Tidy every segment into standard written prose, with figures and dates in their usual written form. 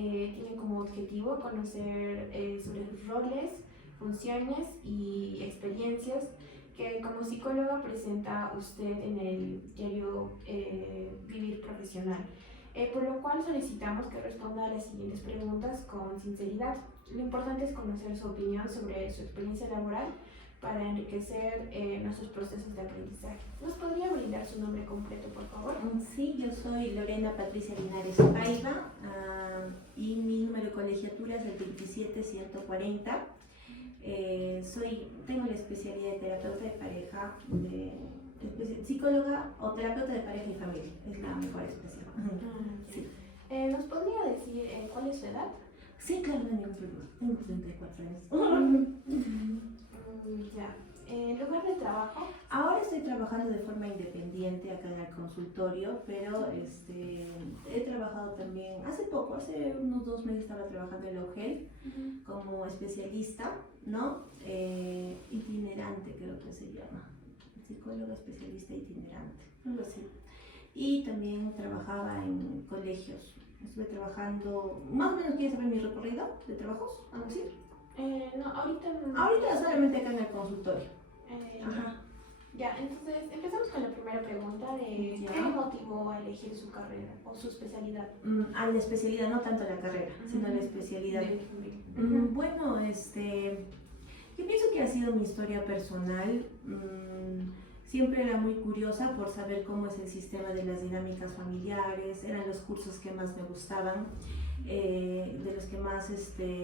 tiene como objetivo conocer sobre sus roles, funciones y experiencias que como psicóloga presenta usted en el diario vivir profesional. Por lo cual solicitamos que responda a las siguientes preguntas con sinceridad. Lo importante es conocer su opinión sobre su experiencia laboral para enriquecer nuestros procesos de aprendizaje. ¿Nos podría brindar su nombre completo, por favor? Sí, yo soy Lorena Patricia Linares Paiva y mi número de colegiatura es el 27140. Tengo la especialidad de terapeuta de pareja, psicóloga o terapeuta de pareja y familia, es la mejor especialidad. Sí. ¿Nos podría decir cuál es su edad? Sí, claro, no hay ningún problema. Tengo 34 años. Ya. ¿Lugar de trabajo? Ahora estoy trabajando de forma independiente acá en el consultorio, pero he trabajado también, hace unos 2 meses estaba trabajando en la UGEL como especialista, ¿no? Itinerante creo que se llama, psicóloga especialista itinerante, algo así. Y también trabajaba en colegios, estuve trabajando, más o menos. ¿Quieres saber mi recorrido de trabajos? ¿Algo así? No, ahorita no. Ahorita solamente acá en el consultorio. Ajá. Ya, entonces empezamos con la primera pregunta de ¿qué le motivó a elegir su carrera o su especialidad? A la especialidad, no tanto la carrera, sino la especialidad. Bueno, yo pienso que ha sido mi historia personal. Siempre era muy curiosa por saber cómo es el sistema de las dinámicas familiares, eran los cursos que más me gustaban, de los que más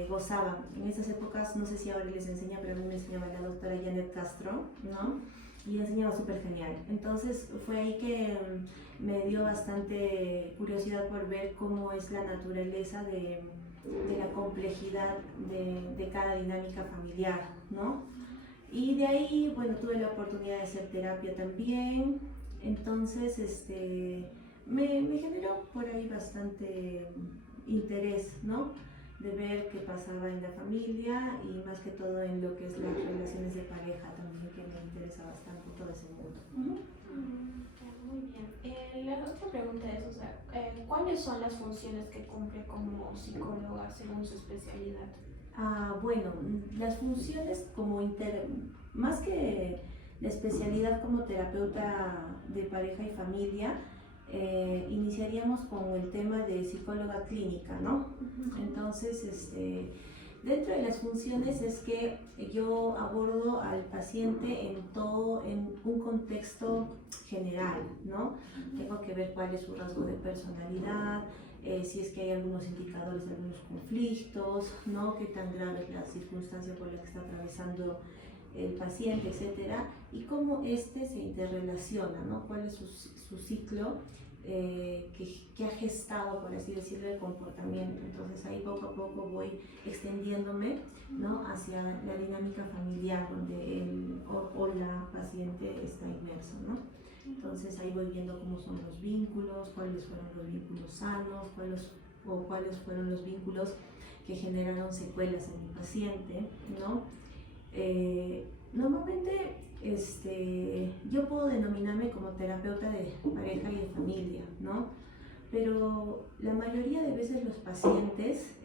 gozaba. En esas épocas, no sé si ahora les enseña, pero a mí me enseñaba la doctora Janet Castro, ¿no? Y enseñaba súper genial. Entonces fue ahí que me dio bastante curiosidad por ver cómo es la naturaleza de la complejidad de cada dinámica familiar, ¿no? Y de ahí, bueno, tuve la oportunidad de hacer terapia también, entonces me generó por ahí bastante interés, ¿no? De ver qué pasaba en la familia y más que todo en lo que es las relaciones de pareja también, que me interesa bastante todo ese mundo. Muy bien. La otra pregunta es, ¿cuáles son las funciones que cumple como psicóloga según su especialidad? Bueno, las funciones más que la especialidad como terapeuta de pareja y familia, iniciaríamos con el tema de psicóloga clínica, ¿no? Entonces, dentro de las funciones es que yo abordo al paciente en un contexto general, ¿no? Tengo que ver cuál es su rasgo de personalidad, si es que hay algunos indicadores, algunos conflictos, ¿no? Qué tan grave es la circunstancia por la que está atravesando el paciente, etcétera, y cómo se interrelaciona, ¿no? Cuál es su ciclo que ha gestado, por así decirlo, el comportamiento. Entonces ahí poco a poco voy extendiéndome, ¿no? Hacia la dinámica familiar donde él o la paciente está inmerso, ¿no? Entonces ahí voy viendo cómo son los vínculos, cuáles fueron los vínculos sanos, cuáles fueron los vínculos que generaron secuelas en mi paciente, ¿no? Normalmente yo puedo denominarme como terapeuta de pareja y de familia, ¿no? Pero la mayoría de veces los pacientes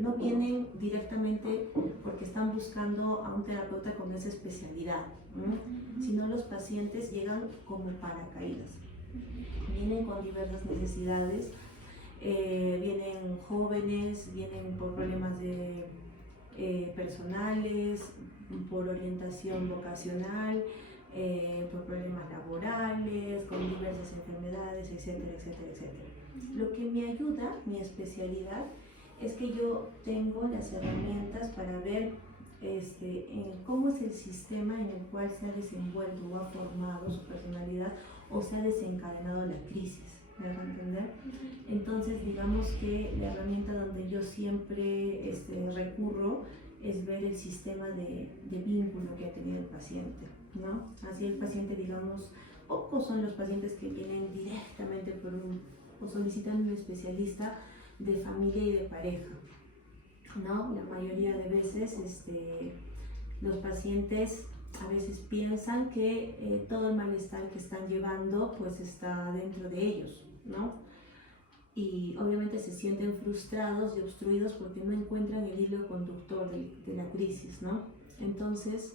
no vienen directamente porque están buscando a un terapeuta con esa especialidad, ¿no? Sino los pacientes llegan como paracaídas, vienen con diversas necesidades, vienen jóvenes, vienen por problemas personales, por orientación vocacional, por problemas laborales, con diversas enfermedades, etcétera, etcétera, etcétera. Lo que me ayuda, mi especialidad, es que yo tengo las herramientas para ver cómo es el sistema en el cual se ha desenvuelto o ha formado su personalidad o se ha desencadenado la crisis. ¿Me van a entender? Entonces, digamos que la herramienta donde yo siempre recurro es ver el sistema de vínculo que ha tenido el paciente, ¿no? Así el paciente, digamos, pocos son los pacientes que vienen directamente o solicitan un especialista de familia y de pareja, ¿no? La mayoría de veces los pacientes a veces piensan que todo el malestar que están llevando pues está dentro de ellos, ¿no? y obviamente se sienten frustrados y obstruidos porque no encuentran el hilo conductor de la crisis, ¿no? Entonces,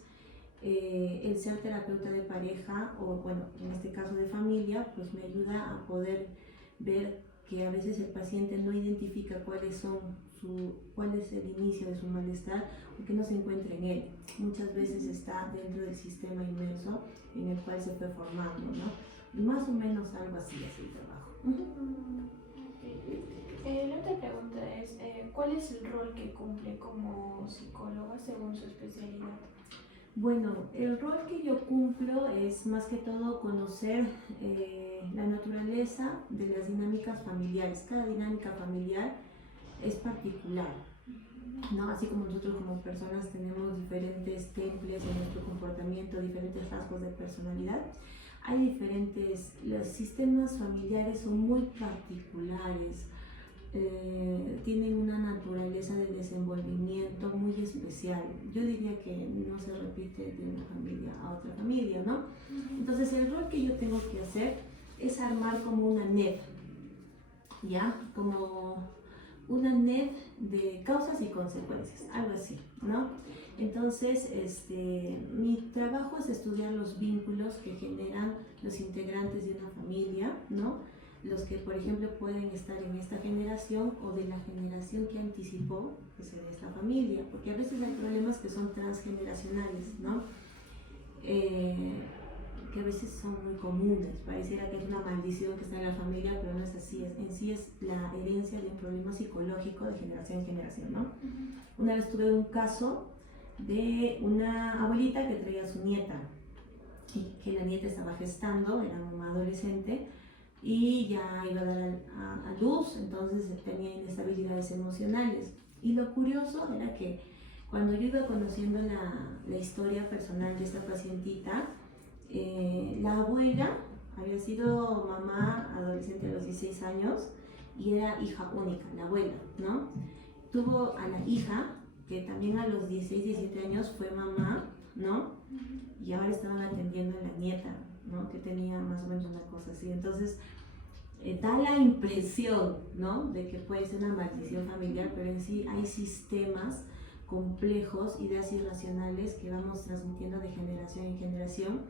el ser terapeuta de pareja, o bueno, en este caso de familia, pues me ayuda a poder ver que a veces el paciente no identifica cuál es el inicio de su malestar, porque no se encuentra en él. Muchas veces está dentro del sistema inmerso en el cual se fue formando, ¿no? Más o menos algo así es el trabajo. La otra pregunta es, ¿cuál es el rol que cumple como psicóloga según su especialidad? Bueno, el rol que yo cumplo es más que todo conocer la naturaleza de las dinámicas familiares. Cada dinámica familiar es particular, ¿no? Así como nosotros como personas tenemos diferentes temples en nuestro comportamiento, diferentes rasgos de personalidad, los sistemas familiares son muy particulares. Tienen una naturaleza de desenvolvimiento muy especial. Yo diría que no se repite de una familia a otra familia, ¿no? Entonces el rol que yo tengo que hacer es armar como una NEP, ¿ya? Como una NEP de causas y consecuencias, algo así, ¿no? Entonces, mi trabajo es estudiar los vínculos que generan los integrantes de una familia, ¿no? Los que, por ejemplo, pueden estar en esta generación o de la generación que anticipó que se de esta familia, porque a veces hay problemas que son transgeneracionales, ¿no? Que a veces son muy comunes, pareciera que es una maldición que está en la familia, pero no es así, en sí es la herencia de un problema psicológico de generación en generación, ¿no? Una vez tuve un caso de una abuelita que traía a su nieta, y que la nieta estaba gestando, era mamá adolescente, y ya iba a dar a luz, entonces tenía inestabilidades emocionales. Y lo curioso era que cuando yo iba conociendo la historia personal de esta pacientita, la abuela había sido mamá adolescente a los 16 años y era hija única, la abuela, ¿no? Tuvo a la hija, que también a los 16, 17 años fue mamá, ¿no? Y ahora estaban atendiendo a la nieta, ¿no? Que tenía más o menos una cosa así. Entonces, da la impresión, ¿no? De que puede ser una maldición familiar, pero en sí hay sistemas complejos, ideas irracionales que vamos transmitiendo de generación en generación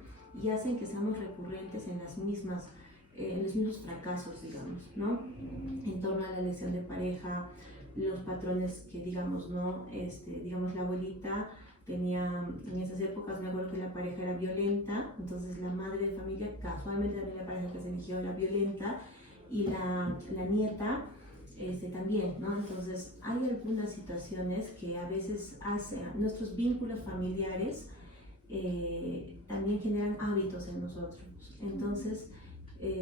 y hacen que seamos recurrentes en los mismos fracasos, digamos, ¿no? En torno a la elección de pareja, los patrones que, digamos, ¿no? Digamos, la abuelita tenía, en esas épocas me acuerdo que la pareja era violenta, entonces la madre de familia, casualmente también la pareja que se eligió era violenta, y la nieta también, ¿no? Entonces hay algunas situaciones que a veces nuestros vínculos familiares también generan hábitos en nosotros, entonces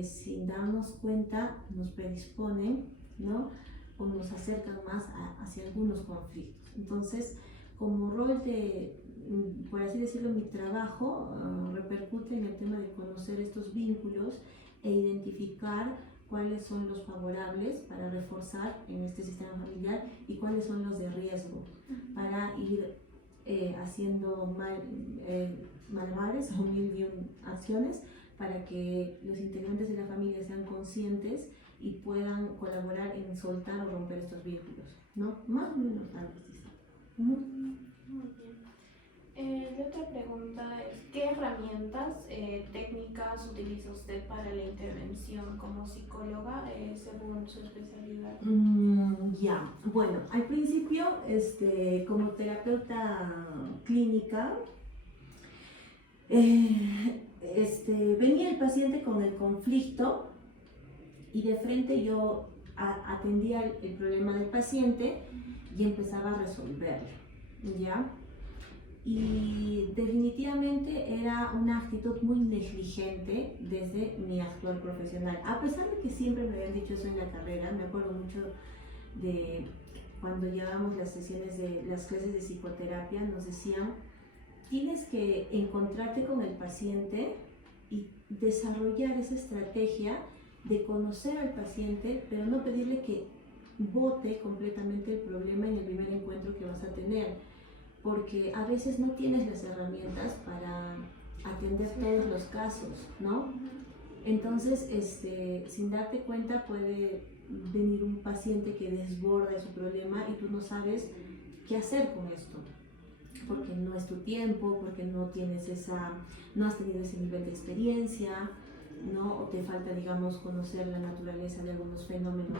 sin darnos cuenta nos predisponen, ¿no? O nos acercan más hacia algunos conflictos. Entonces, como rol por así decirlo, mi trabajo repercute en el tema de conocer estos vínculos e identificar cuáles son los favorables para reforzar en este sistema familiar y cuáles son los de riesgo para ir haciendo malabares o mil acciones para que los integrantes de la familia sean conscientes y puedan colaborar en soltar o romper estos vínculos, ¿no? Más o menos algo así. Muy bien. La otra pregunta es, ¿qué herramientas técnicas utiliza usted para la intervención como psicóloga según su especialidad? Ya, bueno, al principio, como terapeuta clínica, venía el paciente con el conflicto y de frente yo atendía el problema del paciente y empezaba a resolverlo, ¿ya? Y definitivamente era una actitud muy negligente desde mi actual profesional. A pesar de que siempre me habían dicho eso en la carrera, me acuerdo mucho de cuando llevábamos las clases de psicoterapia, nos decían, tienes que encontrarte con el paciente y desarrollar esa estrategia de conocer al paciente, pero no pedirle que bote completamente el problema en el primer encuentro que vas a tener, porque a veces no tienes las herramientas para atender todos los casos, ¿no? Entonces, sin darte cuenta puede venir un paciente que desborda su problema y tú no sabes qué hacer con esto, porque no es tu tiempo, porque no tienes no has tenido ese nivel de experiencia, ¿no? O te falta, digamos, conocer la naturaleza de algunos fenómenos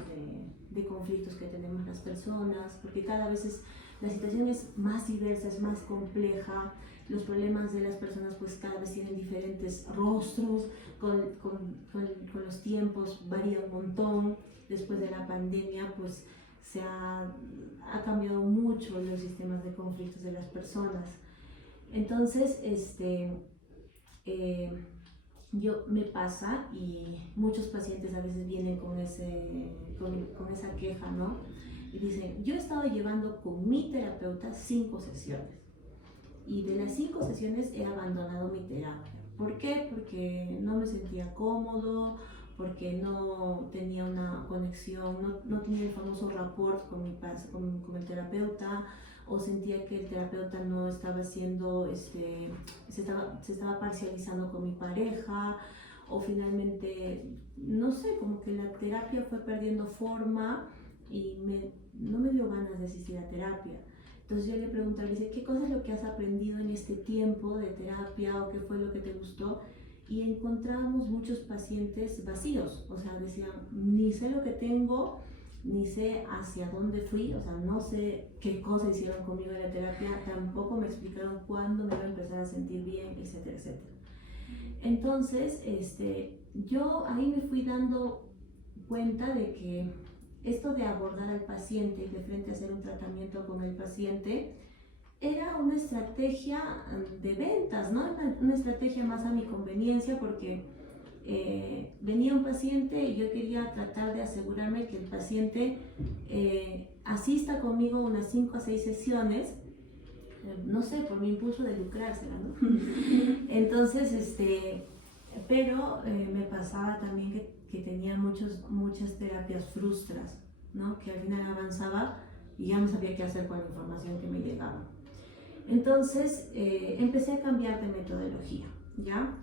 de conflictos que tenemos las personas, porque cada vez la situación es más diversa, es más compleja, los problemas de las personas pues cada vez tienen diferentes rostros, con los tiempos varía un montón. Después de la pandemia pues ha cambiado mucho los sistemas de conflictos de las personas. Entonces, me pasa y muchos pacientes a veces vienen con esa queja, ¿no? Y dicen, yo he estado llevando con mi terapeuta 5 sesiones y de las 5 sesiones he abandonado mi terapia. ¿Por qué? Porque no me sentía cómodo, porque no tenía una conexión, no tenía el famoso rapport con el terapeuta, o sentía que el terapeuta no estaba haciendo, se estaba parcializando con mi pareja, o finalmente, no sé, como que la terapia fue perdiendo forma y no me dio ganas de asistir a terapia. Entonces yo le pregunté, dice, ¿qué cosa es lo que has aprendido en este tiempo de terapia o qué fue lo que te gustó? Y encontrábamos muchos pacientes vacíos, o sea, decían, ni sé lo que tengo, ni sé hacia dónde fui, o sea, no sé qué cosa hicieron conmigo en la terapia, tampoco me explicaron cuándo me iba a empezar a sentir bien, etcétera, etcétera. Entonces, yo ahí me fui dando cuenta de que esto de abordar al paciente y de frente a hacer un tratamiento con el paciente era una estrategia de ventas, ¿no? Una estrategia más a mi conveniencia porque venía un paciente y yo quería tratar de asegurarme que el paciente asista conmigo unas 5 a 6 sesiones, no sé, por mi impulso de lucrársela, ¿no? Entonces, pero me pasaba también que tenía muchas terapias frustras, ¿no? Que al final avanzaba y ya no sabía qué hacer con la información que me llegaba. Entonces empecé a cambiar de metodología, ¿ya?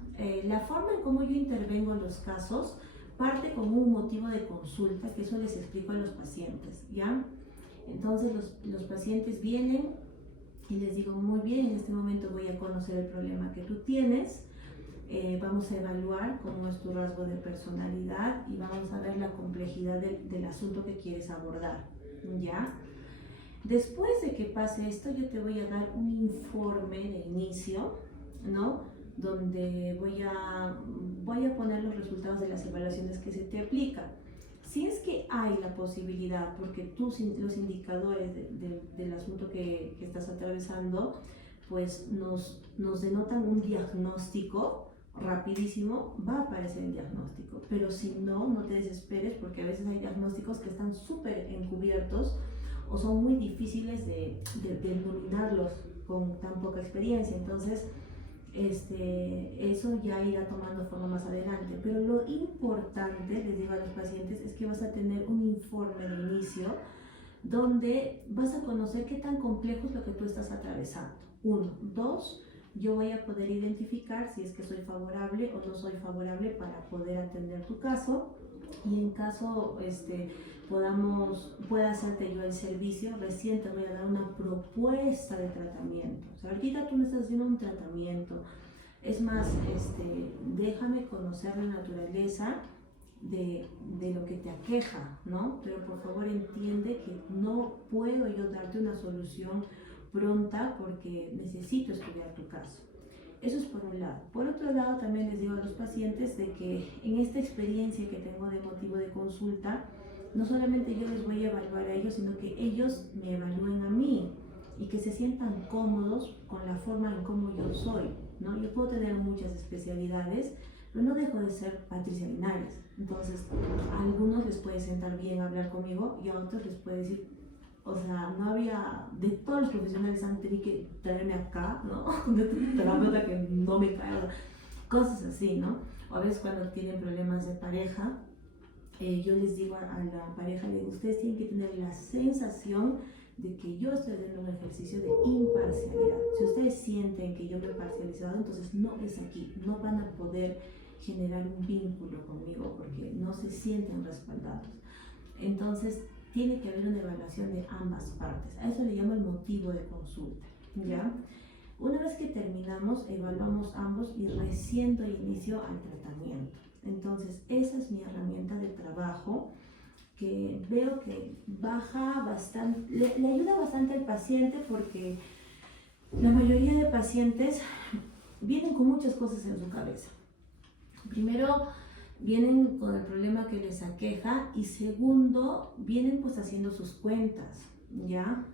La forma en cómo yo intervengo en los casos parte con un motivo de consulta, que eso les explico a los pacientes, ¿ya? Entonces los pacientes vienen y les digo, muy bien, en este momento voy a conocer el problema que tú tienes, vamos a evaluar cómo es tu rasgo de personalidad y vamos a ver la complejidad del asunto que quieres abordar, ¿ya? Después de que pase esto, yo te voy a dar un informe de inicio, ¿no? Donde voy a poner los resultados de las evaluaciones que se te aplican. Si es que hay la posibilidad, porque los indicadores del asunto que estás atravesando, pues nos denotan un diagnóstico rapidísimo, va a aparecer el diagnóstico. Pero si no te desesperes, porque a veces hay diagnósticos que están súper encubiertos o son muy difíciles de dominarlos con tan poca experiencia. Entonces, eso ya irá tomando forma más adelante. Pero lo importante, les digo a los pacientes, es que vas a tener un informe de inicio donde vas a conocer qué tan complejo es lo que tú estás atravesando. 1, 2, yo voy a poder identificar si es que soy favorable o no soy favorable para poder atender tu caso. Y en caso pueda hacerte yo el servicio, recién te voy a dar una propuesta de tratamiento. O sea, ahorita tú me estás haciendo un tratamiento. Es más, déjame conocer la naturaleza de lo que te aqueja, ¿no? Pero por favor entiende que no puedo yo darte una solución pronta porque necesito estudiar tu caso. Eso es por un lado. Por otro lado, también les digo a los pacientes de que en esta experiencia que tengo de motivo de consulta, no solamente yo les voy a evaluar a ellos, sino que ellos me evalúen a mí y que se sientan cómodos con la forma en cómo yo soy, ¿no? Yo puedo tener muchas especialidades, pero no dejo de ser Patricia Linares. Entonces, a algunos les puede sentar bien hablar conmigo y a otros les puede decir, o sea, no había, de todos los profesionales han tenido que traerme acá, ¿no? De terapeuta que no me cae, cosas así, ¿no? O a veces cuando tienen problemas de pareja, yo les digo a la pareja, les digo, ustedes tienen que tener la sensación de que yo estoy haciendo un ejercicio de imparcialidad. Si ustedes sienten que yo me he parcializado, entonces no es aquí, no van a poder generar un vínculo conmigo porque no se sienten respaldados. Entonces, tiene que haber una evaluación de ambas partes. A eso le llamo el motivo de consulta, ¿ya? Una vez que terminamos, evaluamos ambos y recién doy inicio al tratamiento. Entonces, esa es mi herramienta de trabajo que veo que baja bastante, le ayuda bastante al paciente porque la mayoría de pacientes vienen con muchas cosas en su cabeza. Primero, vienen con el problema que les aqueja y segundo, vienen pues haciendo sus cuentas, ¿ya?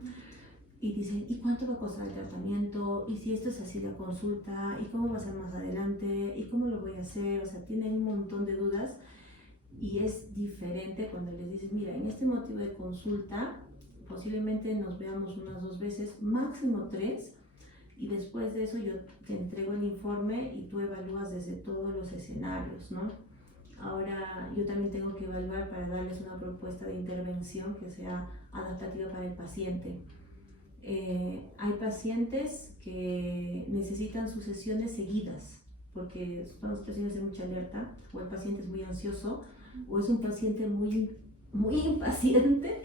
Y dicen, ¿y cuánto va a costar el tratamiento? ¿Y si esto es así la consulta? ¿Y cómo va a ser más adelante? ¿Y cómo lo voy a hacer? O sea, tienen un montón de dudas y es diferente cuando les dices, mira, en este motivo de consulta posiblemente nos veamos unas 2 veces, máximo 3, y después de eso yo te entrego el informe y tú evalúas desde todos los escenarios, ¿no? Ahora yo también tengo que evaluar para darles una propuesta de intervención que sea adaptativa para el paciente. Hay pacientes que necesitan sus sesiones seguidas porque son situaciones de mucha alerta, o el paciente es muy ansioso, o es un paciente muy impaciente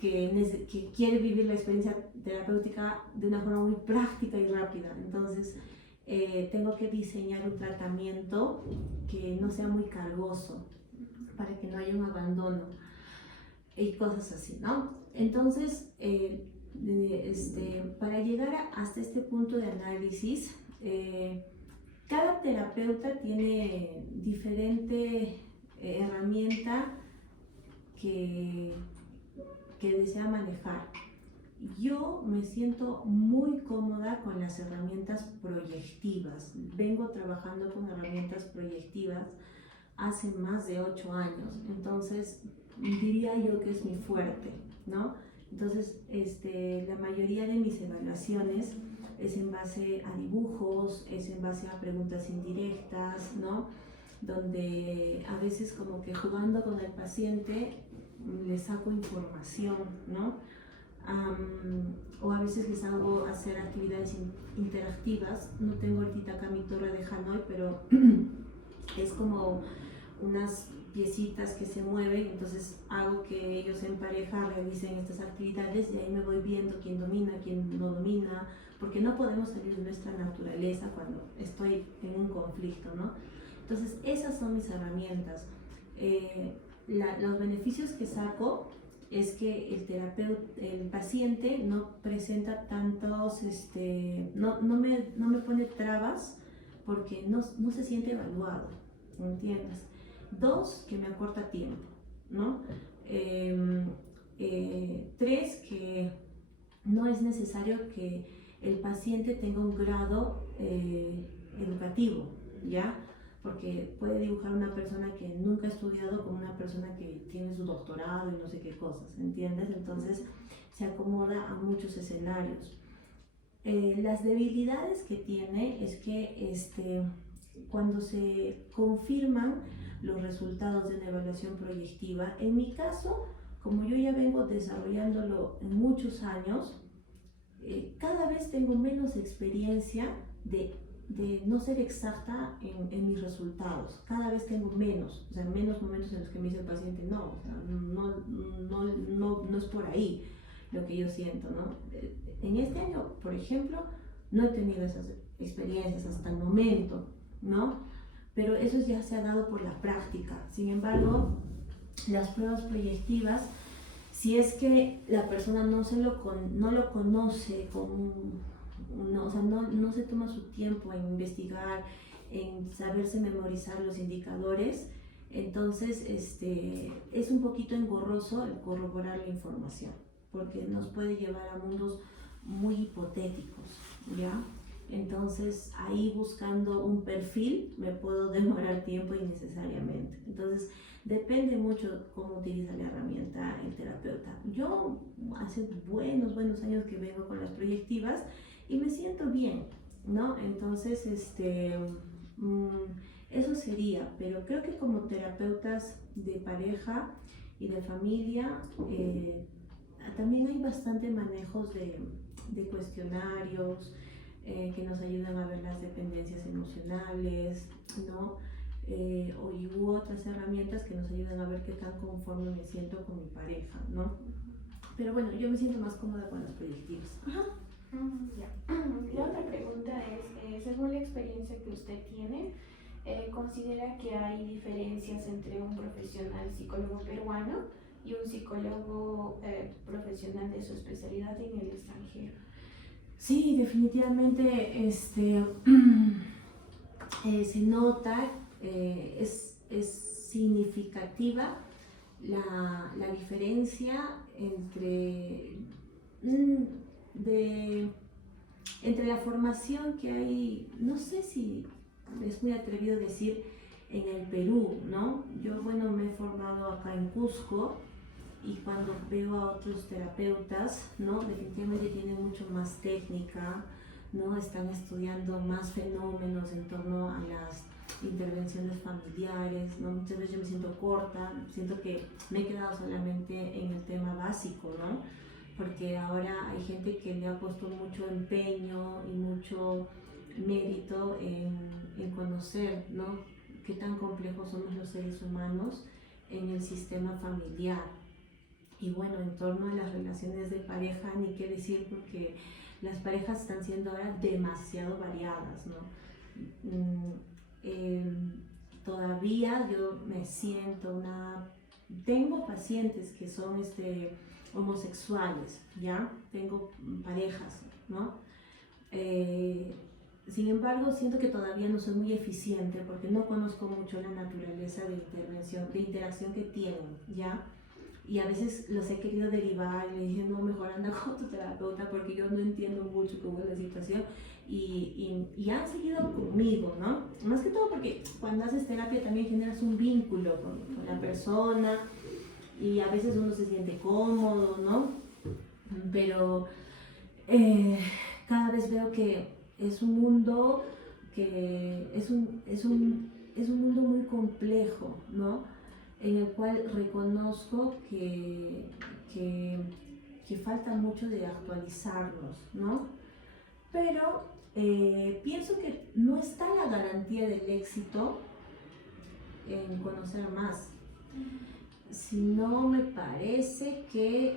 que quiere vivir la experiencia terapéutica de una forma muy práctica y rápida. Entonces, tengo que diseñar un tratamiento que no sea muy cargoso para que no haya un abandono y cosas así, ¿no? Entonces, para llegar hasta este punto de análisis, cada terapeuta tiene diferente herramienta que desea manejar. Yo me siento muy cómoda con las herramientas proyectivas. Vengo trabajando con herramientas proyectivas hace más de 8 años, entonces diría yo que es mi fuerte, ¿no? Entonces, la mayoría de mis evaluaciones es en base a dibujos, es en base a preguntas indirectas, ¿no? Donde a veces como que jugando con el paciente le saco información, ¿no? O a veces les hago hacer actividades interactivas. No tengo ahorita acá mi torre de Hanoi, pero es como unas piecitas que se mueven, entonces hago que ellos en pareja realicen estas actividades y ahí me voy viendo quién domina, quién no domina, porque no podemos salir de nuestra naturaleza cuando estoy en un conflicto, ¿no? Entonces esas son mis herramientas. Los beneficios que saco es que el paciente no presenta tantos, no me pone trabas porque no se siente evaluado, ¿entiendes? 2, que me acorta tiempo, ¿no? 3, que no es necesario que el paciente tenga un grado educativo, ¿ya? Porque puede dibujar una persona que nunca ha estudiado con una persona que tiene su doctorado y no sé qué cosas, ¿entiendes? Entonces se acomoda a muchos escenarios. Las debilidades que tiene es que cuando se confirman los resultados de una evaluación proyectiva, en mi caso, como yo ya vengo desarrollándolo en muchos años, cada vez tengo menos experiencia de no ser exacta en mis resultados. Cada vez tengo menos, o sea, menos momentos en los que me dice el paciente, no, o sea, no es por ahí lo que yo siento, ¿no? En este año, por ejemplo, no he tenido esas experiencias hasta el momento, ¿no? Pero eso ya se ha dado por la práctica. Sin embargo, las pruebas proyectivas, si es que la persona no lo conoce, o sea, no se toma su tiempo en investigar, en saberse memorizar los indicadores, entonces es un poquito engorroso el corroborar la información, porque nos puede llevar a mundos muy hipotéticos, ¿ya? Entonces ahí buscando un perfil me puedo demorar tiempo innecesariamente. Entonces depende mucho cómo utiliza la herramienta el terapeuta. Yo hace buenos años que vengo con las proyectivas y me siento bien, ¿no? Entonces eso sería, pero creo que como terapeutas de pareja y de familia también hay bastante manejos de cuestionarios que nos ayudan a ver las dependencias emocionales, ¿no? u otras herramientas que nos ayudan a ver qué tan conforme me siento con mi pareja, ¿no? Pero bueno, yo me siento más cómoda con las proyectivas. Ajá. Ya. La otra pregunta es, según la experiencia que usted tiene, ¿considera que hay diferencias entre un profesional psicólogo peruano y un psicólogo profesional de su especialidad en el extranjero? Sí, definitivamente se nota, es significativa la diferencia entre la formación que hay, no sé si es muy atrevido decir en el Perú, ¿no? Yo, bueno, me he formado acá en Cusco y cuando veo a otros terapeutas, ¿no? Definitivamente tienen mucho más técnica, ¿no? Están estudiando más fenómenos en torno a las intervenciones familiares, ¿no? Muchas veces yo me siento corta, siento que me he quedado solamente en el tema básico, ¿no? Porque ahora hay gente que le ha puesto mucho empeño y mucho mérito en conocer, ¿no? Qué tan complejos somos los seres humanos en el sistema familiar. Y bueno, en torno a las relaciones de pareja, ni qué decir, porque las parejas están siendo ahora demasiado variadas, ¿no? Todavía yo me siento tengo pacientes que son homosexuales, ¿ya? Tengo parejas, ¿no? Sin embargo, siento que todavía no soy muy eficiente porque no conozco mucho la naturaleza de interacción que tienen, ¿ya? Y a veces los he querido derivar y le dije, no, mejor anda con tu terapeuta porque yo no entiendo mucho cómo es la situación. Y han seguido conmigo, ¿no? Más que todo porque cuando haces terapia también generas un vínculo con la persona y a veces uno se siente cómodo, ¿no? Pero cada vez veo que es un mundo es un mundo muy complejo, ¿no? En el cual reconozco que falta mucho de actualizarnos, ¿no? Pero pienso que no está la garantía del éxito en conocer más, sino me parece que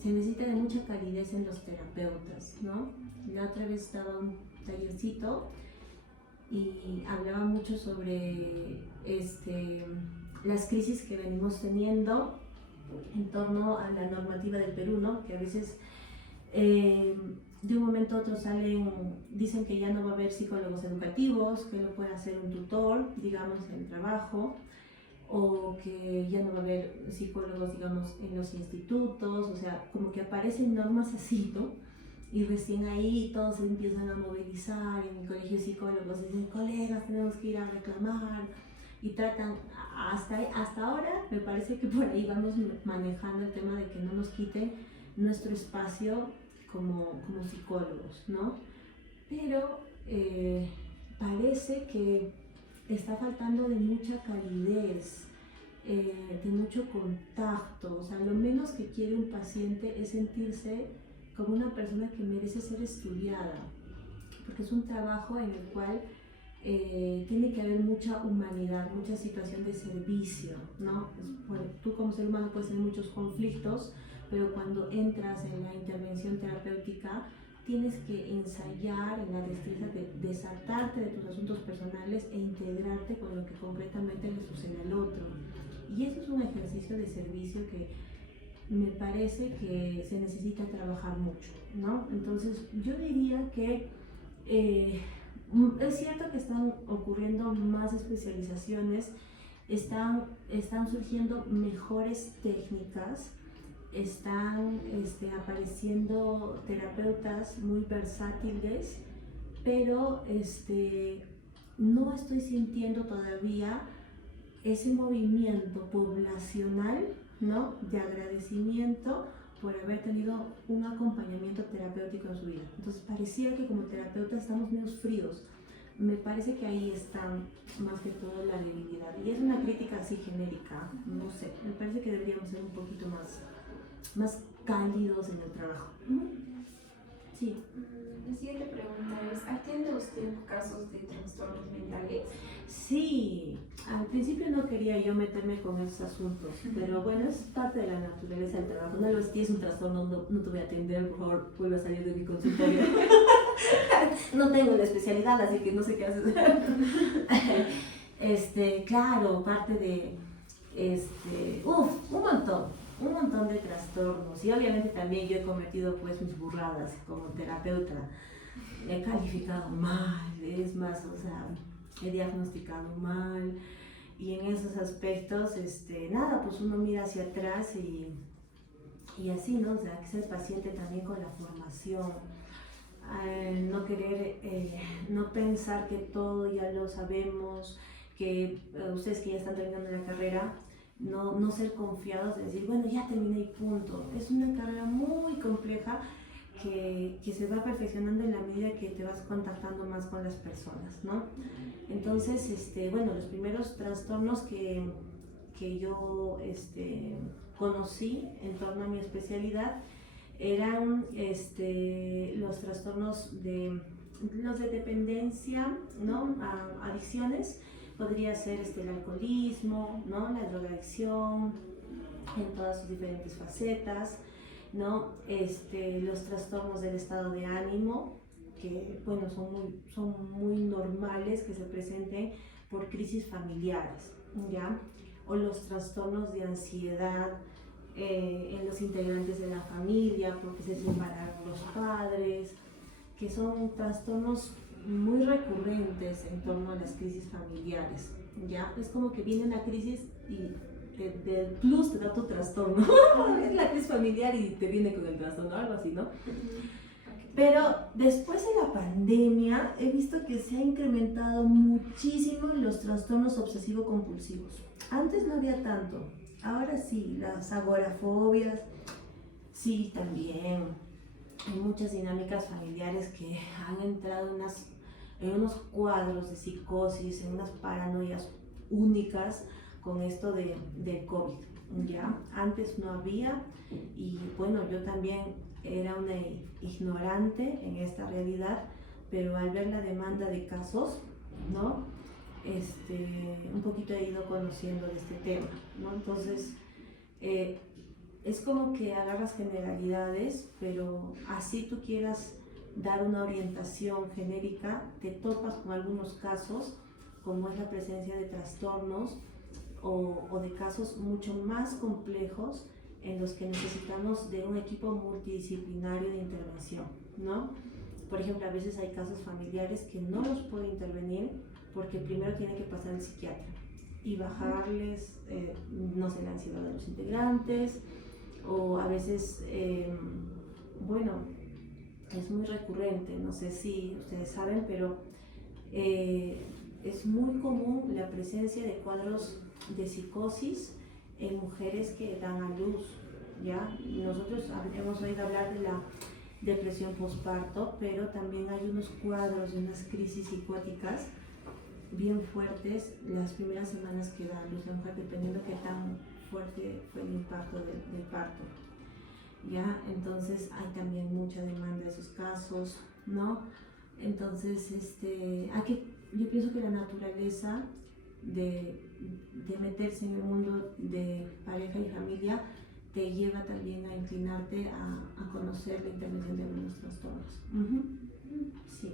se necesita de mucha calidez en los terapeutas, ¿no? La otra vez estaba un tallercito y hablaba mucho sobre las crisis que venimos teniendo en torno a la normativa del Perú, ¿no? Que a veces de un momento a otro dicen que ya no va a haber psicólogos educativos, que lo puede hacer un tutor, digamos, en el trabajo, o que ya no va a haber psicólogos, digamos, en los institutos, o sea, como que aparecen normas así, ¿no? Y recién ahí todos se empiezan a movilizar, en el colegio de psicólogos dicen, colegas, tenemos que ir a reclamar, y tratan, hasta ahora me parece que por ahí vamos manejando el tema de que no nos quiten nuestro espacio como psicólogos, ¿no? Pero parece que está faltando de mucha calidez, de mucho contacto, o sea, lo menos que quiere un paciente es sentirse como una persona que merece ser estudiada, porque es un trabajo en el cual tiene que haber mucha humanidad, mucha situación de servicio, ¿no? Tú como ser humano puedes tener muchos conflictos, pero cuando entras en la intervención terapéutica tienes que ensayar en la destreza de desatarte de tus asuntos personales e integrarte con lo que concretamente le sucede al otro. Y eso es un ejercicio de servicio que me parece que se necesita trabajar mucho, ¿no? Entonces yo diría que es cierto que están ocurriendo más especializaciones, están surgiendo mejores técnicas, están apareciendo terapeutas muy versátiles, pero no estoy sintiendo todavía ese movimiento poblacional, ¿no? De agradecimiento por haber tenido un acompañamiento terapéutico en su vida. Entonces pareciera que como terapeutas estamos medio fríos. Me parece que ahí está más que todo la debilidad. Y es una crítica así genérica, no sé. Me parece que deberíamos ser un poquito más cálidos en el trabajo. Sí. La siguiente pregunta es, ¿atiende usted casos de trastornos mentales? Sí, al principio no quería yo meterme con esos asuntos, pero bueno, es parte de la naturaleza del trabajo. No, si tienes un trastorno, no te voy a atender, por favor, vuelve a salir de mi consultorio. No tengo la especialidad, así que no sé qué haces. Claro, parte de, un montón de trastornos. Y obviamente también yo he cometido pues mis burradas como terapeuta. He calificado mal, es más, o sea, he diagnosticado mal. Y en esos aspectos, nada, pues uno mira hacia atrás y así, ¿no? O sea, que ser paciente también con la formación. No querer, no pensar que todo ya lo sabemos, que ustedes que ya están terminando la carrera, no ser confiados de decir, bueno, ya terminé y punto. Es una carrera muy compleja que se va perfeccionando en la medida que te vas contactando más con las personas, ¿no? Entonces, bueno, los primeros trastornos que yo conocí en torno a mi especialidad eran los trastornos los de dependencia, ¿no? Adicciones, podría ser el alcoholismo, ¿no? La drogadicción en todas sus diferentes facetas, ¿no? Los trastornos del estado de ánimo, que bueno, son muy normales que se presenten por crisis familiares, ¿ya? O los trastornos de ansiedad, en los integrantes de la familia, porque se separaron los padres, que son trastornos muy recurrentes en torno a las crisis familiares, ¿ya? Es como que viene una crisis y del plus te da tu trastorno, es la crisis familiar y te viene con el trastorno, algo así, ¿no? Pero después de la pandemia he visto que se ha incrementado muchísimo los trastornos obsesivo-compulsivos. Antes no había tanto. Ahora sí, las agorafobias, sí, también. Hay muchas dinámicas familiares que han entrado en unos cuadros de psicosis, en unas paranoias únicas con esto del COVID, ¿ya? Antes no había y bueno, yo también era una ignorante en esta realidad, pero al ver la demanda de casos, ¿no? Un poquito he ido conociendo de este tema, ¿no? Entonces, es como que agarras generalidades, pero así tú quieras dar una orientación genérica, te topas con algunos casos, como es la presencia de trastornos o de casos mucho más complejos en los que necesitamos de un equipo multidisciplinario de intervención, ¿no? Por ejemplo, a veces hay casos familiares que no los puede intervenir porque primero tiene que pasar el psiquiatra y bajarles, no sé, la ansiedad de los integrantes, o a veces, bueno, es muy recurrente, no sé si ustedes saben, pero es muy común la presencia de cuadros de psicosis en mujeres que dan a luz, ¿ya? Nosotros hemos oído hablar de la depresión postparto, pero también hay unos cuadros de unas crisis psicóticas bien fuertes las primeras semanas que da a luz la mujer, dependiendo de qué tan fuerte fue el impacto del parto, ¿ya? Entonces hay también mucha demanda de esos casos, ¿no? Entonces, yo pienso que la naturaleza de meterse en el mundo de pareja y familia te lleva también a inclinarte a conocer la intervención de algunos trastornos. Sí.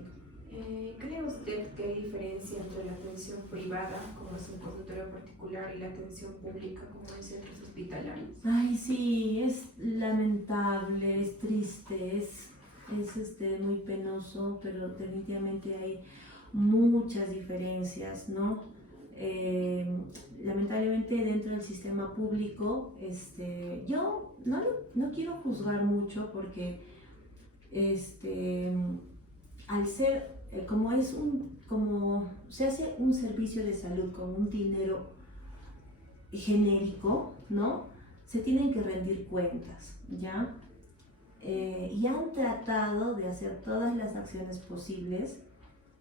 ¿Cree usted que hay diferencia entre la atención privada, como es un consultorio particular, y la atención pública, como en centros hospitalarios? Ay, sí, es lamentable, es triste, es muy penoso, pero definitivamente hay muchas diferencias, ¿no? Lamentablemente dentro del sistema público, yo no quiero juzgar mucho porque al ser, como se hace un servicio de salud con un dinero genérico, ¿no? Se tienen que rendir cuentas, ¿ya? Y han tratado de hacer todas las acciones posibles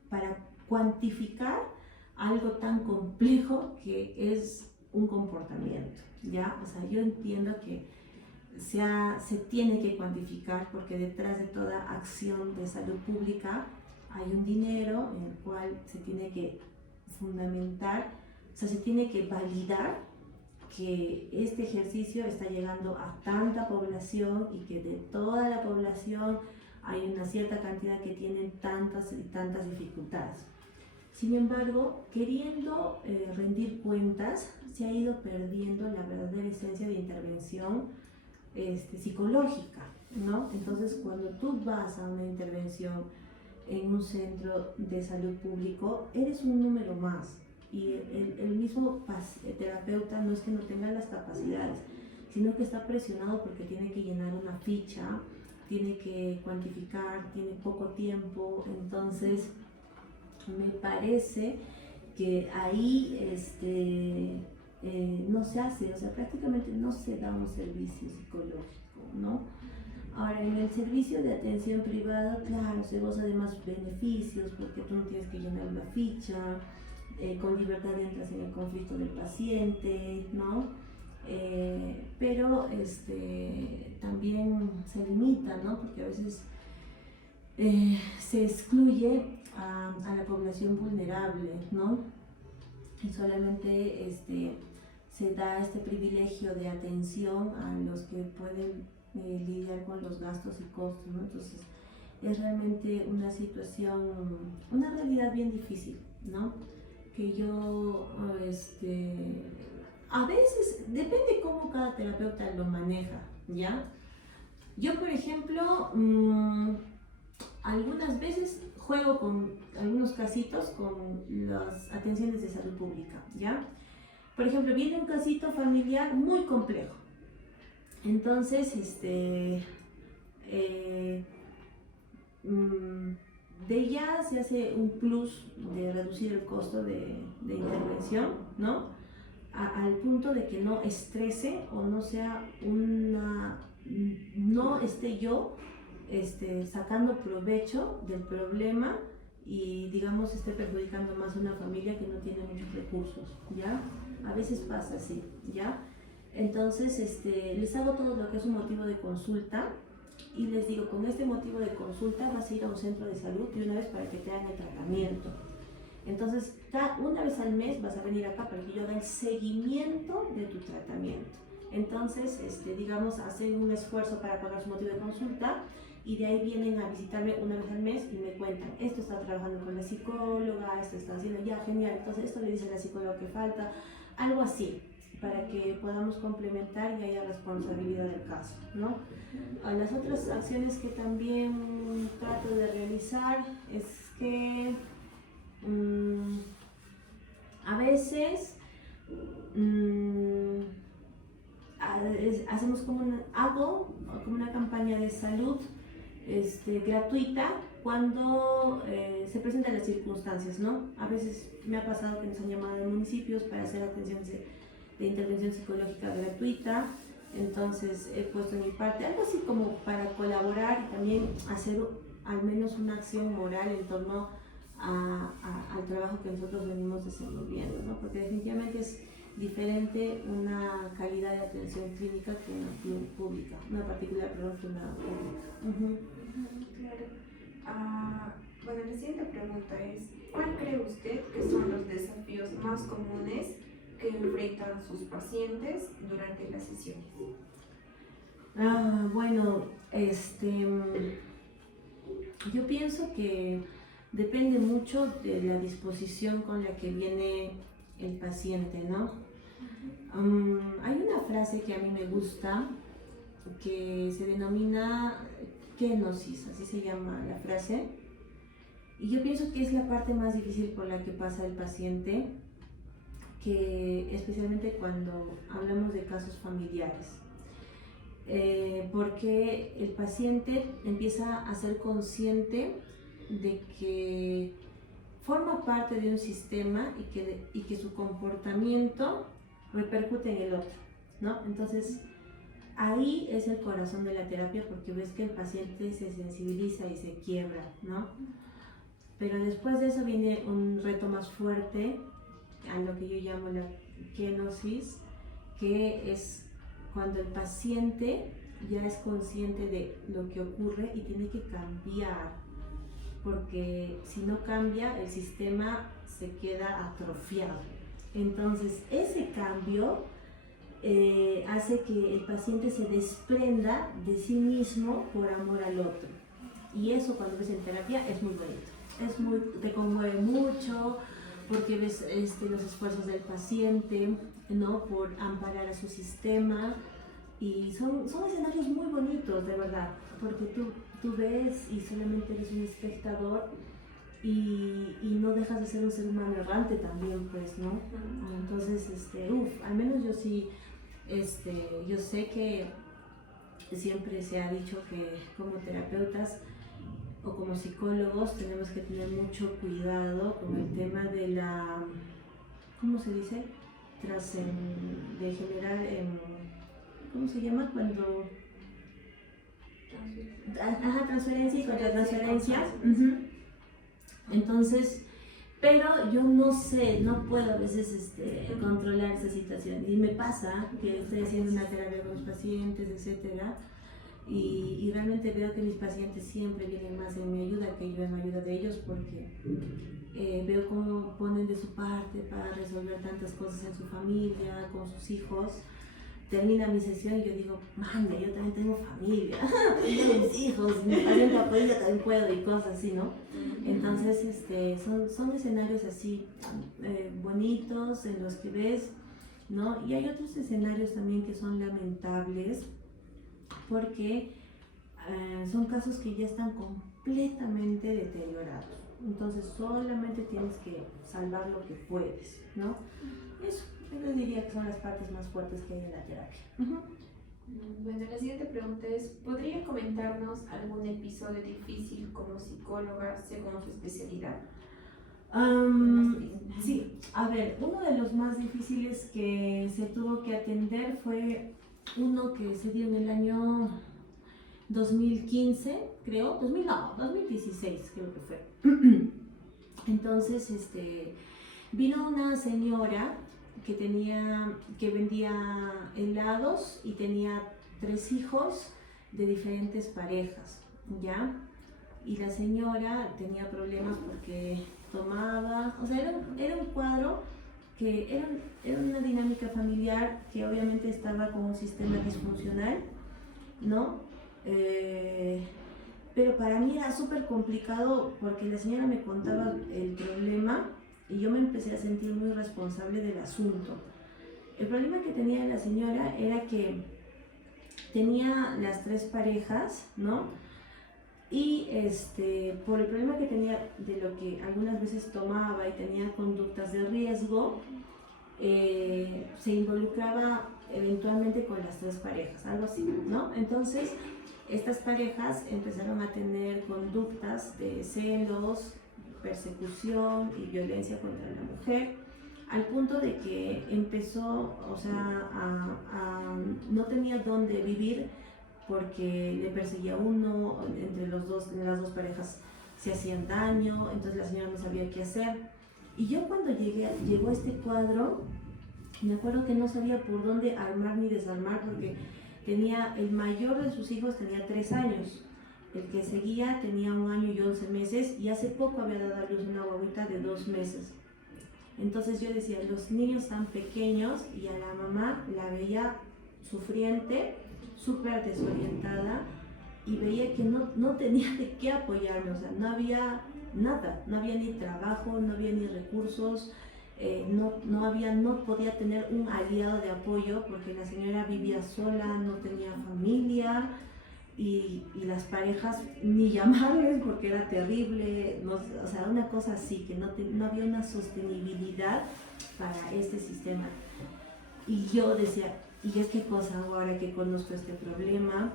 para cuantificar algo tan complejo que es un comportamiento, ¿ya? O sea, yo entiendo que se tiene que cuantificar, porque detrás de toda acción de salud pública hay un dinero en el cual se tiene que fundamentar, o sea, se tiene que validar que este ejercicio está llegando a tanta población y que de toda la población hay una cierta cantidad que tienen tantas y tantas dificultades. Sin embargo, queriendo rendir cuentas, se ha ido perdiendo la verdadera esencia de intervención psicológica, ¿no? Entonces, cuando tú vas a una intervención en un centro de salud público, eres un número más, y el mismo terapeuta no es que no tenga las capacidades, sino que está presionado porque tiene que llenar una ficha, tiene que cuantificar, tiene poco tiempo. Entonces me parece que ahí no se hace, o sea, prácticamente no se da un servicio psicológico, ¿no? Ahora, en el servicio de atención privada, claro, se goza de más beneficios porque tú no tienes que llenar una ficha, con libertad entras en el conflicto del paciente, ¿no? Pero también se limita, ¿no? Porque a veces se excluye a la población vulnerable, ¿no? Y solamente se da este privilegio de atención a los que pueden lidiar con los gastos y costos, ¿no? Entonces es realmente una situación, una realidad bien difícil, ¿no? Que yo, a veces, depende cómo cada terapeuta lo maneja, ¿ya? Yo, por ejemplo, algunas veces juego con algunos casitos con las atenciones de salud pública, ¿ya? Por ejemplo, viene un casito familiar muy complejo. Entonces, de ya se hace un plus de reducir el costo de intervención, ¿no? Al punto de que no estrese o no sea no esté yo sacando provecho del problema y, digamos, esté perjudicando más a una familia que no tiene muchos recursos, ¿ya? A veces pasa así, ¿ya? Entonces, les hago todo lo que es un motivo de consulta y les digo, con este motivo de consulta vas a ir a un centro de salud de una vez para que te hagan el tratamiento. Entonces, una vez al mes vas a venir acá para que yo haga el seguimiento de tu tratamiento. Entonces, digamos, hacen un esfuerzo para pagar su motivo de consulta y de ahí vienen a visitarme una vez al mes y me cuentan, esto está trabajando con la psicóloga, esto está haciendo, ya, genial, entonces esto le dice la psicóloga que falta, algo así, para que podamos complementar y haya responsabilidad del caso, ¿no? Las otras acciones que también trato de realizar es que a veces hacemos hago como una campaña de salud gratuita cuando se presentan las circunstancias, ¿no? A veces me ha pasado que nos han llamado de municipios para hacer atención de intervención psicológica gratuita, entonces he puesto mi parte, algo así como para colaborar y también hacer al menos una acción moral en torno al trabajo que nosotros venimos desenvolviendo, ¿no? Porque definitivamente es diferente una calidad de atención clínica que una pública, una particular, perdón, que una pública. Claro. Bueno, la siguiente pregunta es, ¿cuál cree usted que son los desafíos más comunes que enfrentan sus pacientes durante las sesiones? Bueno, yo pienso que depende mucho de la disposición con la que viene el paciente, ¿no? Hay una frase que a mí me gusta que se denomina kenosis, así se llama la frase, y yo pienso que es la parte más difícil por la que pasa el paciente, que especialmente cuando hablamos de casos familiares, porque el paciente empieza a ser consciente de que forma parte de un sistema y que su comportamiento repercute en el otro, ¿no? Entonces, ahí es el corazón de la terapia, porque ves que el paciente se sensibiliza y se quiebra, ¿no? Pero después de eso viene un reto más fuerte, a lo que yo llamo la kenosis, que es cuando el paciente ya es consciente de lo que ocurre y tiene que cambiar, porque si no cambia, el sistema se queda atrofiado. Entonces, ese cambio hace que el paciente se desprenda de sí mismo por amor al otro. Y eso cuando ves en terapia es muy bonito, te conmueve mucho, porque ves los esfuerzos del paciente, ¿no? Por amparar a su sistema, y son escenarios muy bonitos, de verdad, porque tú ves y solamente eres un espectador y no dejas de ser un ser humano errante también, pues, ¿no? Entonces, al menos yo sí, yo sé que siempre se ha dicho que como terapeutas o como psicólogos tenemos que tener mucho cuidado con el tema de la, ¿cómo se dice? De generar, ¿cómo se llama? Cuando... Ajá, transferencia y contratransferencia. Entonces, pero yo no sé, no puedo a veces controlar esa situación. Y me pasa que estoy haciendo una terapia con los pacientes, etcétera, y realmente veo que mis pacientes siempre vienen más en mi ayuda que yo en ayuda de ellos, porque veo cómo ponen de su parte para resolver tantas cosas en su familia, con sus hijos. Termina mi sesión y yo digo, manda, yo también tengo familia, tengo mis hijos, mi paciente apoya, yo también puedo, y cosas así, ¿no? Entonces, son escenarios así bonitos en los que ves, ¿no? Y hay otros escenarios también que son lamentables, porque son casos que ya están completamente deteriorados. Entonces, solamente tienes que salvar lo que puedes, ¿no? Eso. Yo diría que son las partes más fuertes que hay en la terapia. Bueno, la siguiente pregunta es, ¿podría comentarnos algún episodio difícil como psicóloga, según su especialidad? Sí, a ver, uno de los más difíciles que se tuvo que atender fue uno que se dio en el año 2015, creo, 2016 creo que fue. Entonces, vino una señora que vendía helados y tenía 3 hijos de diferentes parejas, ¿ya? Y la señora tenía problemas porque tomaba, o sea, era un cuadro que era una dinámica familiar que obviamente estaba con un sistema disfuncional, ¿no? Pero para mí era súper complicado porque la señora me contaba el problema y yo me empecé a sentir muy responsable del asunto. El problema que tenía la señora era que tenía las 3 parejas, ¿no? Y por el problema que tenía de lo que algunas veces tomaba y tenía conductas de riesgo, se involucraba eventualmente con las 3 parejas, algo así, ¿no? Entonces, estas parejas empezaron a tener conductas de celos, persecución y violencia contra la mujer, al punto de que empezó, o sea, no tenía dónde vivir porque le perseguía uno, en las dos parejas se hacían daño, entonces la señora no sabía qué hacer. Y yo cuando llegó a este cuadro, me acuerdo que no sabía por dónde armar ni desarmar, porque el mayor de sus hijos tenía 3 años, el que seguía tenía 1 año y 11 meses, y hace poco había dado a luz una guaguita de 2 meses. Entonces yo decía, los niños tan pequeños, y a la mamá la veía sufriente, súper desorientada, y veía que no tenía de qué apoyarme, o sea, no había nada, no había ni trabajo, no había ni recursos, no podía tener un aliado de apoyo porque la señora vivía sola, no tenía familia, y las parejas ni llamarles porque era terrible, o sea, una cosa así, que no había una sostenibilidad para este sistema. Y yo decía, ¿y es qué cosa hago ahora que conozco este problema?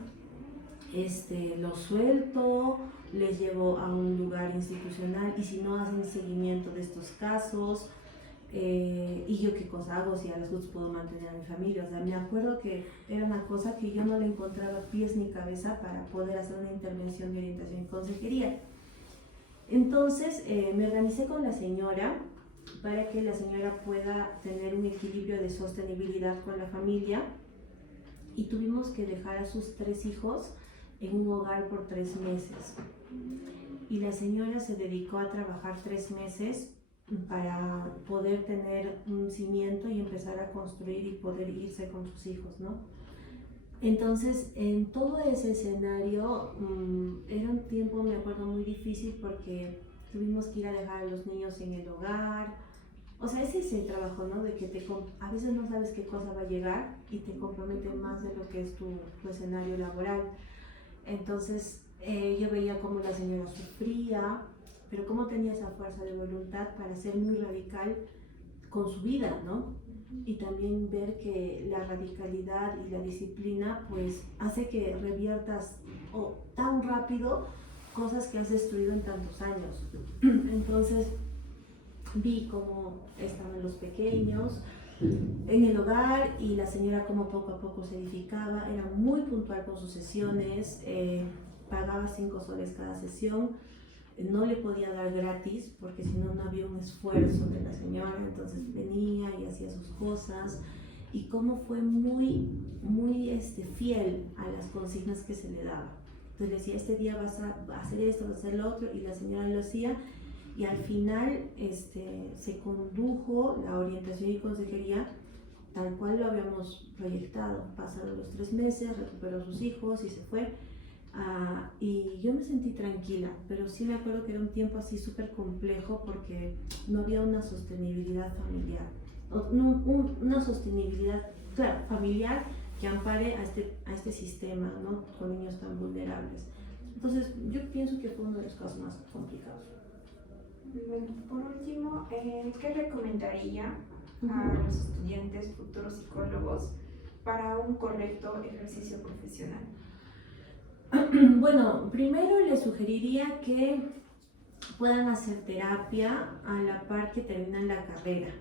Lo suelto, les llevo a un lugar institucional, y si no hacen seguimiento de estos casos, y yo qué cosa hago si a las justas puedo mantener a mi familia. O sea, me acuerdo que era una cosa que yo no le encontraba pies ni cabeza para poder hacer una intervención de orientación y consejería. Entonces me organicé con la señora para que la señora pueda tener un equilibrio de sostenibilidad con la familia, y tuvimos que dejar a sus 3 hijos en un hogar por 3 meses. Y la señora se dedicó a trabajar 3 meses para poder tener un cimiento y empezar a construir y poder irse con sus hijos, ¿no? Entonces, en todo ese escenario, era un tiempo, me acuerdo, muy difícil porque tuvimos que ir a dejar a los niños en el hogar. O sea, es ese trabajo, ¿no? De que a veces no sabes qué cosa va a llegar y te compromete más de lo que es tu escenario laboral. Entonces, yo veía cómo la señora sufría, pero cómo tenía esa fuerza de voluntad para ser muy radical con su vida, ¿no? Y también ver que la radicalidad y la disciplina pues hace que reviertas tan rápido cosas que has destruido en tantos años. Entonces vi cómo estaban los pequeños en el hogar y la señora como poco a poco se edificaba, era muy puntual con sus sesiones, pagaba 5 soles cada sesión, no le podía dar gratis porque si no, no había un esfuerzo de la señora, entonces venía y hacía sus cosas y cómo fue muy fiel a las consignas que se le daba. Entonces le decía, este día vas a hacer esto, vas a hacer lo otro, y la señora lo hacía y al final se condujo la orientación y consejería tal cual lo habíamos proyectado. Pasaron los 3 meses, recuperó a sus hijos y se fue. Y yo me sentí tranquila, pero sí me acuerdo que era un tiempo así súper complejo porque no había una sostenibilidad familiar, una sostenibilidad, claro, familiar que ampare a este sistema, ¿no? Con niños tan vulnerables. Entonces, yo pienso que fue uno de los casos más complicados. Bueno, por último, ¿qué recomendaría a los estudiantes, futuros psicólogos, para un correcto ejercicio profesional? Bueno, primero les sugeriría que puedan hacer terapia a la par que terminan la carrera,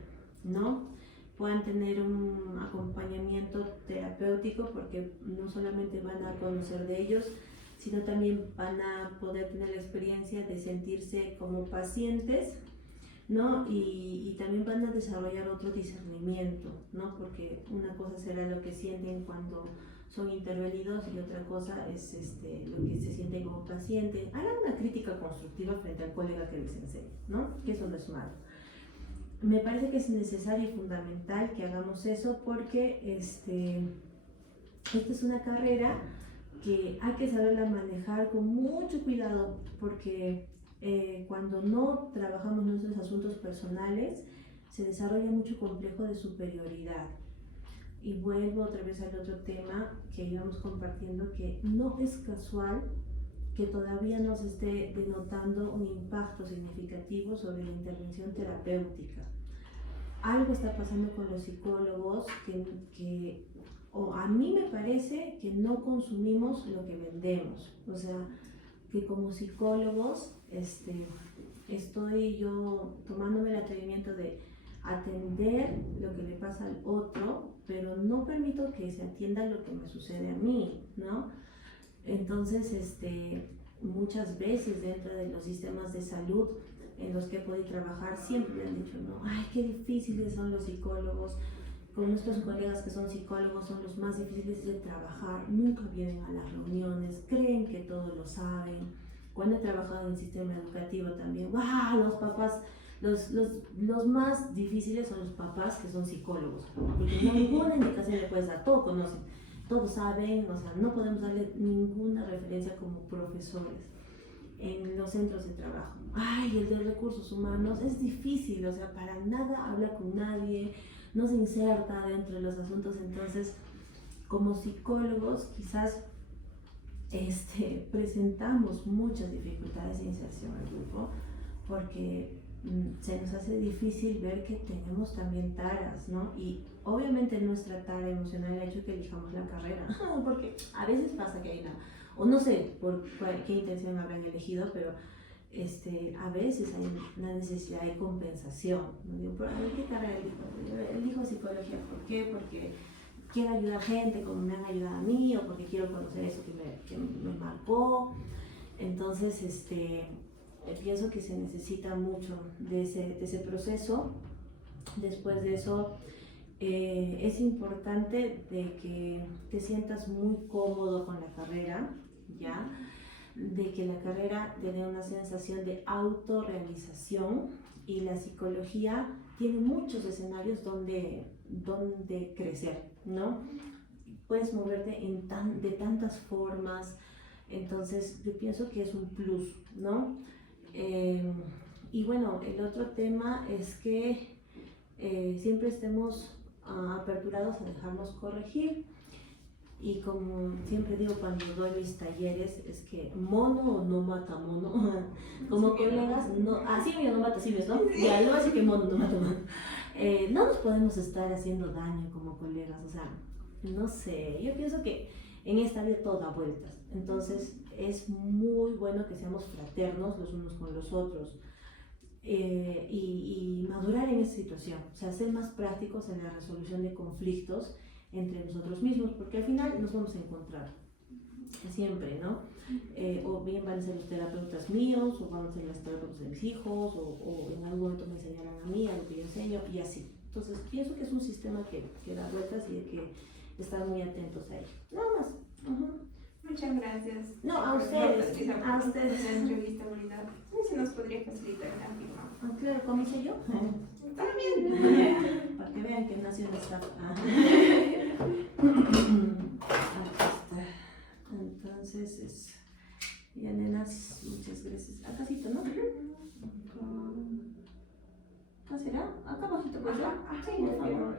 ¿no? Puedan tener un acompañamiento terapéutico porque no solamente van a conocer de ellos, sino también van a poder tener la experiencia de sentirse como pacientes, ¿no? Y también van a desarrollar otro discernimiento, ¿no? Porque una cosa será lo que sienten cuando son intervenidos y otra cosa es lo que se siente como paciente. Hagan una crítica constructiva frente al colega que les enseña, ¿no? Que eso no es malo. Me parece que es necesario y fundamental que hagamos eso porque esta es una carrera que hay que saberla manejar con mucho cuidado porque cuando no trabajamos nuestros asuntos personales se desarrolla mucho complejo de superioridad. Y vuelvo otra vez al otro tema que íbamos compartiendo, que no es casual que todavía no se esté denotando un impacto significativo sobre la intervención terapéutica. Algo está pasando con los psicólogos o a mí me parece que no consumimos lo que vendemos. O sea, que como psicólogos estoy yo tomándome el atrevimiento de atender lo que le pasa al otro, pero no permito que se atienda lo que me sucede a mí, ¿no? Entonces, muchas veces dentro de los sistemas de salud en los que he podido trabajar, siempre me han dicho, no, ay, qué difíciles son los psicólogos, con nuestros colegas que son psicólogos son los más difíciles de trabajar, nunca vienen a las reuniones, creen que todo lo saben. Cuando he trabajado en el sistema educativo también, ¡wow! Los papás, los más difíciles son los papás que son psicólogos, porque ninguna indicación le puedes dar, todo conocen, todos saben, o sea, no podemos darle ninguna referencia como profesores en los centros de trabajo. Ay, el de recursos humanos es difícil, o sea, para nada habla con nadie, no se inserta dentro de los asuntos. Entonces, como psicólogos, quizás presentamos muchas dificultades de inserción al grupo porque se nos hace difícil ver que tenemos también taras, ¿no? Y obviamente nuestra tara emocional ha hecho que elijamos la carrera, porque a veces pasa que hay o no sé por qué intención habrán elegido, pero a veces hay una necesidad de compensación. ¿No? Digo, ¿pero qué carrera elijo? Elijo psicología. ¿Por qué? Porque quiero ayudar a gente como me han ayudado a mí, o porque quiero conocer eso que me marcó. Entonces, pienso que se necesita mucho de ese proceso. Después de eso, Es importante de que te sientas muy cómodo con la carrera, ¿ya? De que la carrera te dé una sensación de autorrealización, y la psicología tiene muchos escenarios donde crecer, ¿no? Puedes moverte de tantas formas, entonces yo pienso que es un plus, ¿no? Y bueno, el otro tema es que siempre estemos aperturados a dejarnos corregir. Y como siempre digo cuando doy mis talleres, es que mono no mata mono. Como sí, colegas, no, simio no mata simios, ¿no? Ya, no así que mono no mata mono. No nos podemos estar haciendo daño como colegas, o sea, no sé, yo pienso que en esta vida todo da vueltas. Entonces es muy bueno que seamos fraternos los unos con los otros. Y madurar en esa situación, o sea, ser más prácticos en la resolución de conflictos entre nosotros mismos, porque al final nos vamos a encontrar siempre, ¿no? O bien van a ser los terapeutas míos, o van a ser los terapeutas de mis hijos, o en algún momento me enseñarán a mí, a lo que yo enseño, y así. Entonces, pienso que es un sistema que da vueltas y hay que estar muy atentos a ello. Nada más. Muchas gracias. No, a ustedes. A ustedes. La entrevista, ¿verdad? Si nos podría facilitar la firma. Claro, ¿cómo hice yo? También. Para que vean que nació en esta. Entonces es. Ya, nenas, muchas gracias. Acácito, ¿no? ¿Acá será? Acá abajito, pues ya. Sí, por favor.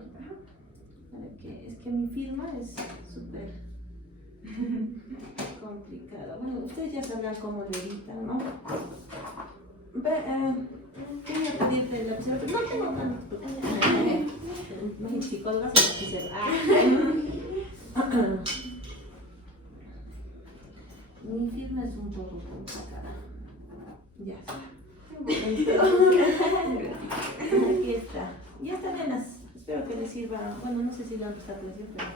Es que mi firma es súper complicada. Bueno, ustedes ya sabrán cómo le editan, ¿no? Quería pedirte el lapicero, pero no tengo tanto. No es psicóloga, sino lapicero. Mi firma es un poco complicada. Ya está. Aquí está. Ya está, nenas. Espero que les sirva. Bueno, no sé si le han prestado atención, pero.